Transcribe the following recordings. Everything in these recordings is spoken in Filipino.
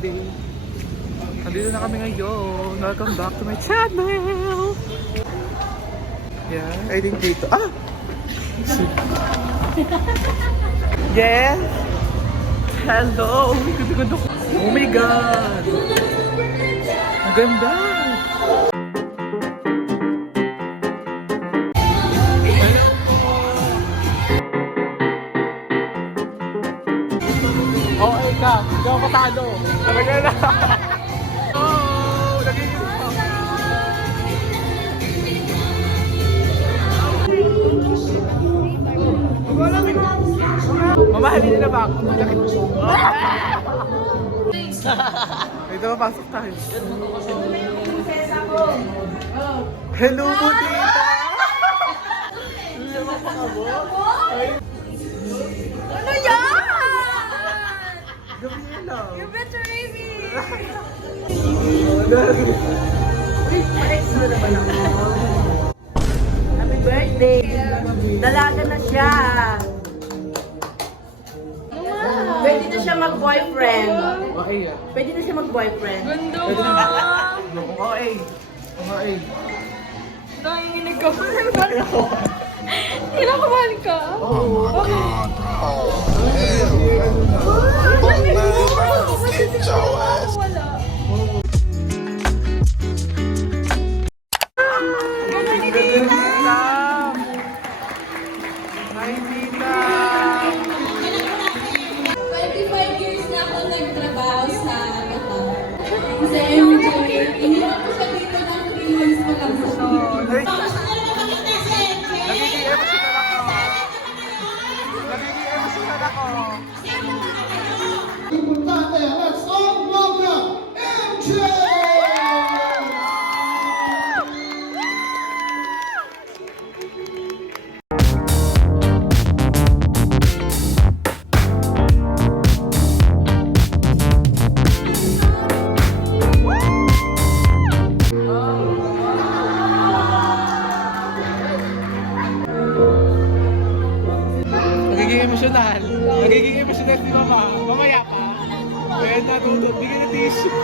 birthday. Nandito na kami ngayon. Welcome back to my channel. Yeah, I think dito. Ah! Yes! Hello! Ganda-ganda ko. Oh my God! Ang ganda! Okay ka! Ikaw patalo! Talaga na! Oh! Nagiging pa! Mamahalin na ba ako? Ito, mapasok tayo. Hello po, tita! Ano yan? Gabriela! You betrayed me! Happy birthday! Dalaga na siya! Pwede na siya mag-boyfriend. Okay ah. Pwede na siya mag-boyfriend. Ganda Pwede mo! na. Okay. Okay. Nanginginig ka pa. Kinakabahan ka? Oo. Wala. Hi, tita! 25 years na ako nagtrabaho sa MJ. Iniwan ko siya dito ng 3 months pa lang sa Ay, Gusto ko na makita si MJ. nagiging emotional ako. Nagiging emotional ako. Importante, let's all welcome MJ! Nagiging emotional. Nagiging emotional si mama. Mamaya pa. Kaya natutog. Bigyan na tissue.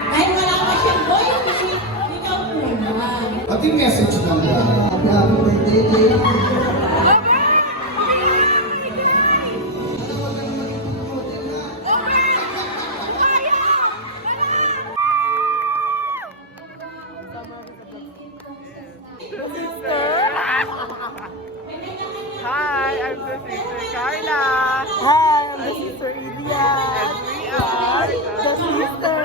Dahil wala pa siyang boyfriend, ikaw muna. Ating message lang ba? Happy birthday, Jay. Hi, I'm the sister Carla. Hi, I'm the sister Ilya. And we are The sister.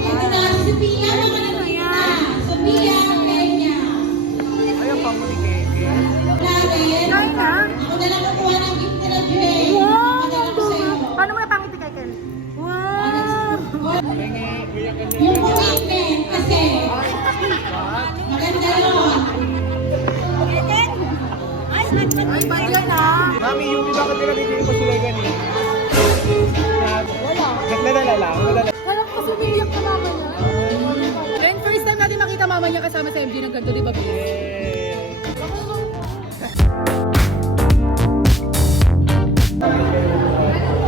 Ito na, si Sophia naman ang kita. Sophia Peña. Ayaw pa mo ni Keke. Natin. Ako na lang kukuha ng gift nila, Jay. Madala ko sa'yo. Paano mo napangiti kay Kel? Wow! Yung commitment kasi. Maganda yun. Ay, ba yun ah? Mami, yung bakit nila bibili pa sila ganun? Nagdadala lang. Alam ko kasi umiiyak ka mama niya. And first time natin makita mama niya kasama sa MJ ng ganito, di ba?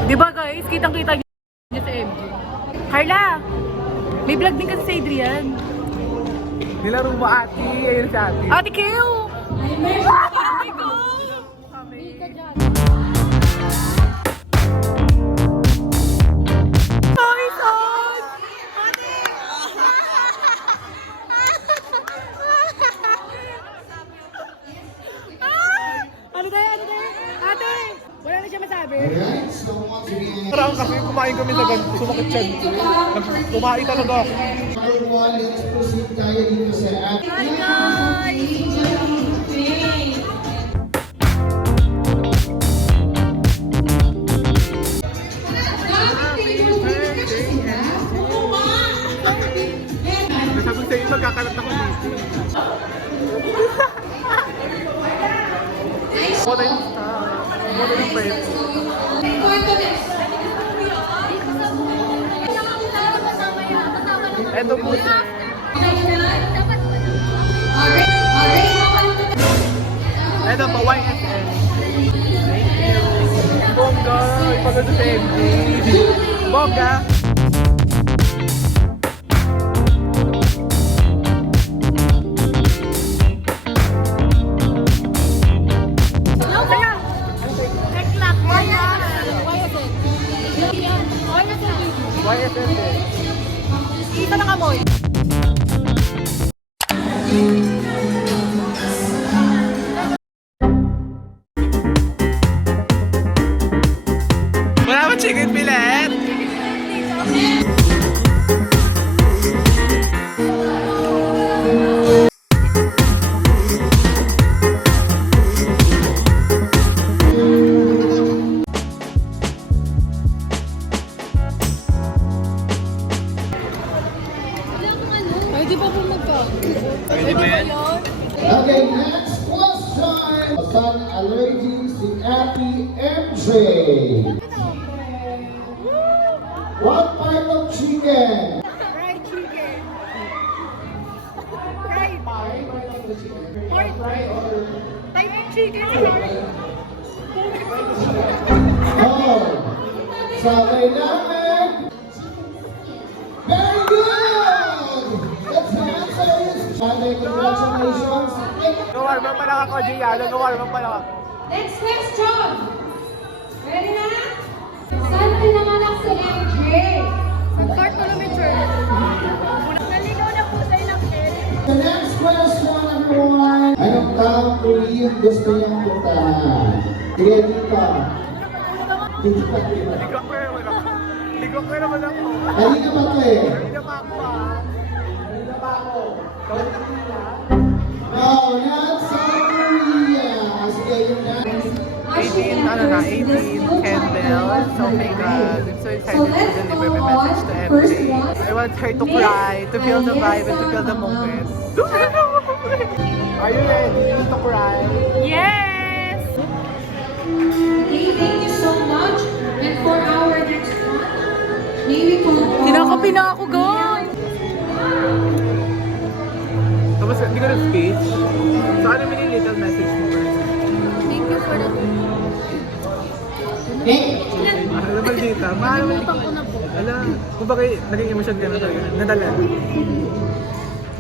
Di ba guys, kitang-kita niya sa MJ. Carla, may vlog din kasi sa Adrian. Nilaro mo ate. Ayun si ate. Ate Keo! Ay, go! Sorry, son! Ano tayo? Ano tayo? Ate! Wala na siya masabi. Alright, so once again, Parang kasi kumain kami sa ganito. Sumakit siya. Kumain talaga ako. number 1, let's proceed tayo dito sa Hi, guys! Sabi sa'yo, magkakalat ako dito. Moda yung moda yung pwede. Eto po sir. Ito pa, YSL. Thank you. Bongga. Ipagod sa MJ. Bongga. YSL. Isa na kamoy. Wala ba chicken fillet? Ay, di ba po magka? Pwede ba yan? Okay, next question. Saan allergic si Ate MJ? What part of chicken? Fried chicken. Fried. Type of chicken. Oh, sa kailangan. Very good! That's the answer. Ate, congratulations. Gawarma pala ako, Giano. Gawarma pala ako. Next question. Ready na? Saan pinanganak si MJ? Sa Bartolomew. Naligaw na po sa ilang The next question, everyone. Anong country gusto niyong puntahan? Sige, dito. Dito. Ligok ko naman ako. Kanina pa to eh. Kanina pa ako ah. Kanina pa ako. Oh, not South Korea. Sige, yun na. 18 candles. Oh my God. I'm so excited to deliver my message to MJ. I want her to cry, to feel the vibe, and to feel the moment. Are you ready to cry? Yes! Okay, thank you so much. And for our next one, may we call Kinakapi na ako, guys! Tapos, hindi ko na-speech. So, ano mo yung little message mo? Thank you for the... Ano ba dito? Mahal mo. Alam, kung bakit naging emosyon ka na talaga. Nadala.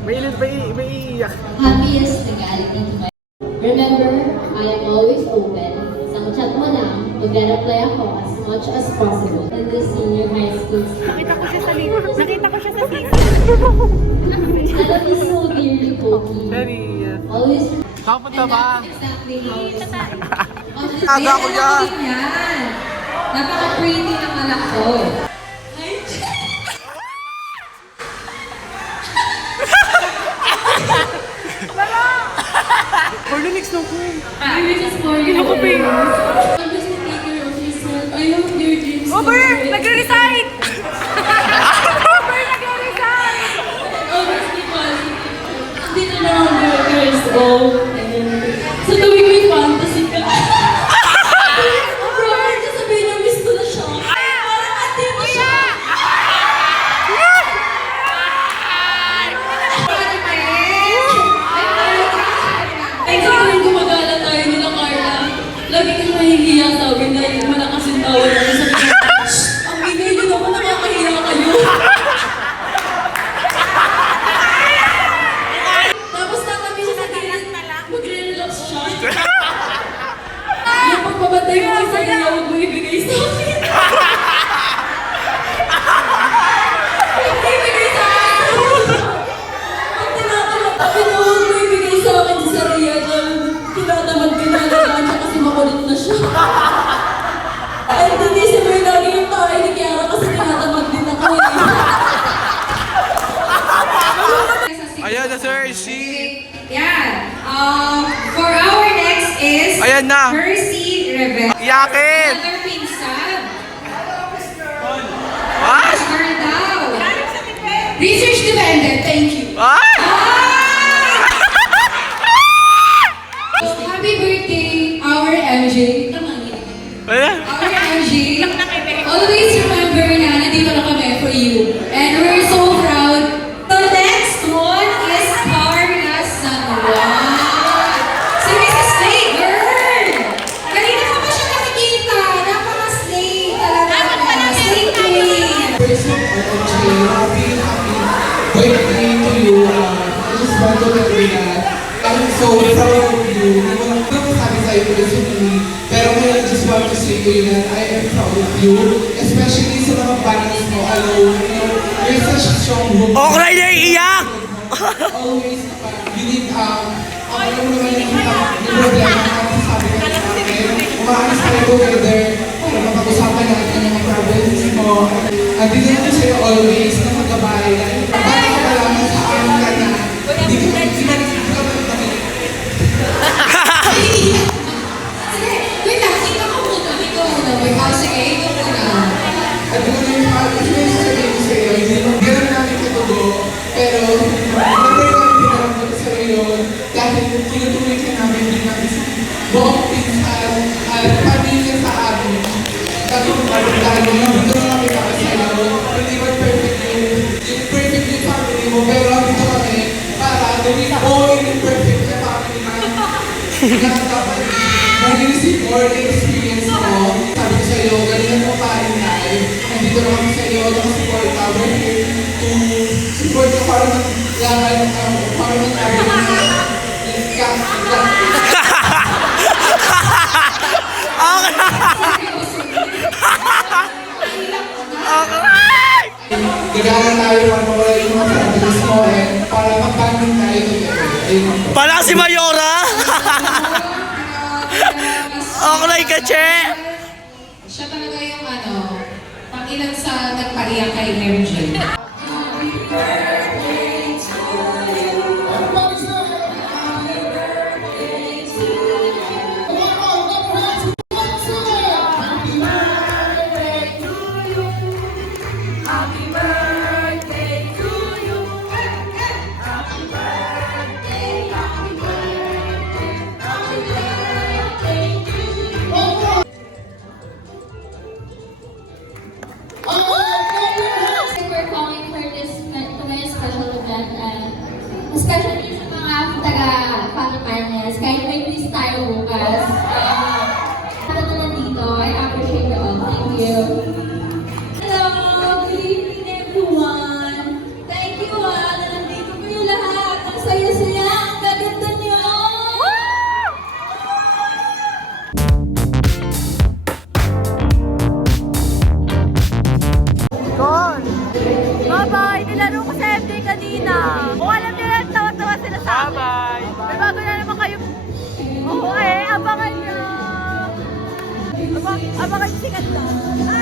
May iiyak. Happiest Tagalog to my... Remember, I am always open. Sa chat mo lang, mag-reply ako as much as possible. In the senior high school. Nakita ko siya sa link. Nakita ko siya sa link. I love you so dearly, Poki. Daddy. Always Kapunta ba? exactly how it's Aga ko yan. yan. Napaka-pretty ng anak ko. Cornelix na ko. Kinakapi. Oh, Bert! Nagre-resign! Bert, nagre-resign! Hindi na lang ako girls old. So tuwing may fantasy ka. Robert, sasabihin na miss ko na siya. Parang ate mo siya. Ay, sa tuwing gumagala tayo nila, Carla. Lagi kang nahihiya sa akin dahil malakas yung tawa namin sa mga. Ang ingay nyo naman, nakakahiya kayo. Tapos tatabi siya sa gilid, magre-relax siya. Yung pagbabatay mo sa kanya, huwag mo ibigay sa akin. Huwag mo ibigay sa akin. Pag tinatamad ako na huwag mo ibigay sa akin si Saria dahil tinatamad pinalagaan siya kasi makulit na siya. Ay, hindi si May lagi yung tayo ni Kiara kasi tinatamad din ako eh. Ayan na sir, she. Yan. For our next is Ayan na. Mercy Rivera. Yakin! Another pinsan. What? Girl daw. Research dependent. Thank you. Ay! Happy birthday, our MJ. Ayan. Our MJ. Always remember na nandito na kami for you. And we're so proud. The next one is Carla Sandoval. Si Mrs. Slade, girl. so proud of you. Hindi ko lang sabi sa'yo personally, pero I just want to say to you that I am proud of you, especially sa mga battles mo alone. You know, you're such a strong woman. Okay na iiyak! Always, you need, alam mo naman yung problema na sabi ka sa akin, umaalis tayo together para mapag-usapan natin ang mga problems mo. Andito naman sa'yo always na magabay. Bata ka pa lang sa akin ka na, hindi ka magpapagpapagpapagpapag. Sige, wait lang, ikaw ka muna. Ikaw muna. Wait, sige, ikaw muna. At kung ano yung sasabihin ko sa'yo, hindi naman namin katugo, pero hindi namin pinaramdam sa'yo yun dahil tinutuloy ka namin bilang isang buong pinsan at pamilya sa amin. Dahil kung dahil dito na kami para sa'yo, hindi man perfect yung perfect yung family mo, pero dito kami para gawin mo yung perfect na family na dapat mag-receive or experience mo. Sabi ko sa'yo, galingan mo pa rin tayo. Nandito na kami sa'yo, nakasupport ka. We're here to support ka para maglaban, para maglaban Gagalan tayo para mawala yung mga problems mo para mag-banding tayo together. Pala si Mayora! Okay ka, Che! Siya talaga yung pangilan sa nagpaiyak kay MJ. We're calling for this special event and especially sa mga taga-Pangitanyas, kahit may quiz tayo bukas. Ano na nandito, I appreciate you all. Thank you. Hello! Good evening everyone! Thank you na nandito kayo lahat. Ang saya-saya, ang gaganda niyo! Gone! Bye-bye! Nilaro ko sa FD kanina. Kung alam nyo lang, tawa-tawa sila sa akin. Bye-bye! May bago na naman kayo. Oo abangan nyo! Abangan sikat lang.